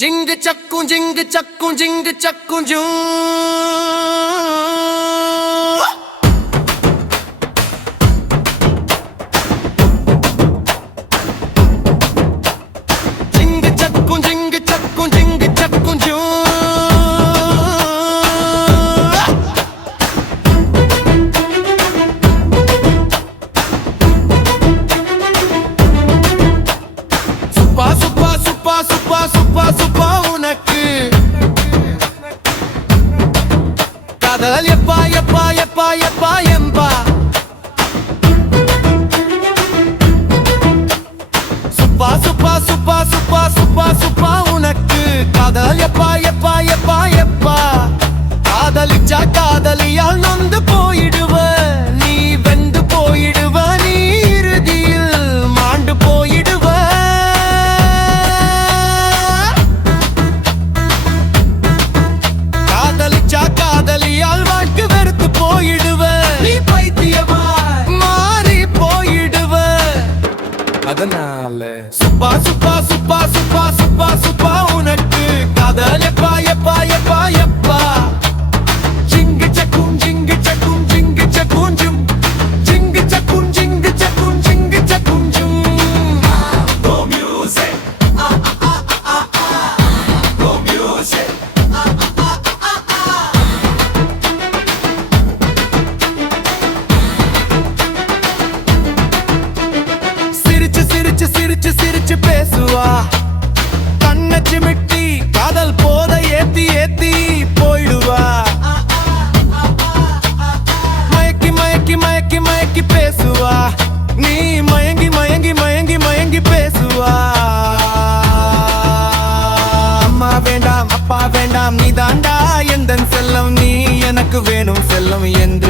Jingle chakku, jingle chakku, jingle chakku, joo. Jingle chakku, jingle chakku, jingle chakku, joo. Supa, supa, supa, supa, supa, supa உனக்கு காதல் எப்பா எப்பா எப்பா எப்பா எம்பா சுப்பா சுப்பா சுப்பா சுப்பா சுப்பா சுப்பா உனக்கு காதல் எப்பா எப்பா எப்பா எப்பா காதலிச்சா காதலியால் நொந்து போயிடுவ நீ வெந்து போயிடுவ நீ இறுதியில் மாண்டு போயிடுவ காதலிச்சா காதலியால் வாழ்க்கை வெறுத்து போயிடுவ நீ பைத்தியமா மாறி போயிடுவ அதனால சுப்பா சுப்பா சுப்பா சுப்பா சுப்பா சுப்பா உனக்கு காதல் எப்பா எப்பா எப்பா எப்பா ஜிங்கு சக்கும் ஜிங்கு சக்கும் ஜிங்கு சக்கும் ஜும் ஜிங்கு சக்கும் ஜிங்கு சக்கும் ஜிங்கு சக்கும் ஜும் Go music Go music சிரிச்சு சிரிச்சு சிரிச்சு சிரிச்சு பேசுவா கண்ண சிமிட்டி காதல் போத ஏத்தி ஏத்தி போயிடுவா மயக்கி மயக்கி மயக்கி மயக்கி பேசுவா நீ மயங்கி மயங்கி மயங்கி மயங்கி பேசுவா அம்மா வேண்டாம் அப்பா வேண்டாம் நீ தாண்டா எந்தன் செல்லம் நீ எனக்கு வேணும் செல்லம் என்று